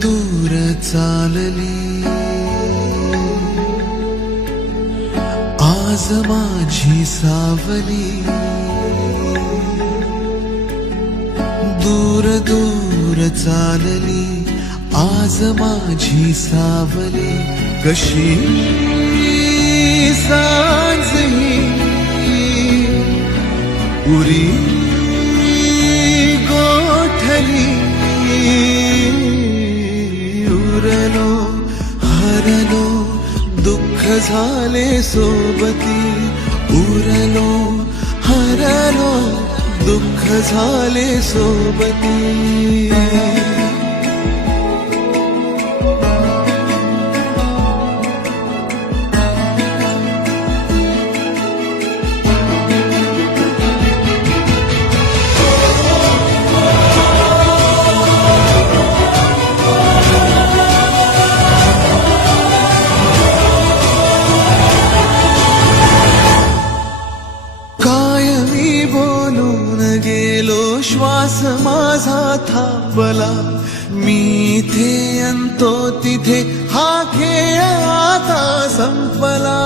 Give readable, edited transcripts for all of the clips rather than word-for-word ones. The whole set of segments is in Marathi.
दूर चालली आज माझी सावली, दूर दूर चालली आज माझी सावली, कशी सांज ही उरी गोठली, उरलो हरलो दुःख झाले सोबती, उरलो हरलो दुःख झाले सोबती. गेलो श्वास माझा थांबला, मी इथे अंतो तिथे हा खेळ आता संपला.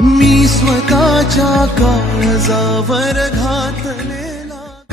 मी स्वतःच्या काळजावर घातले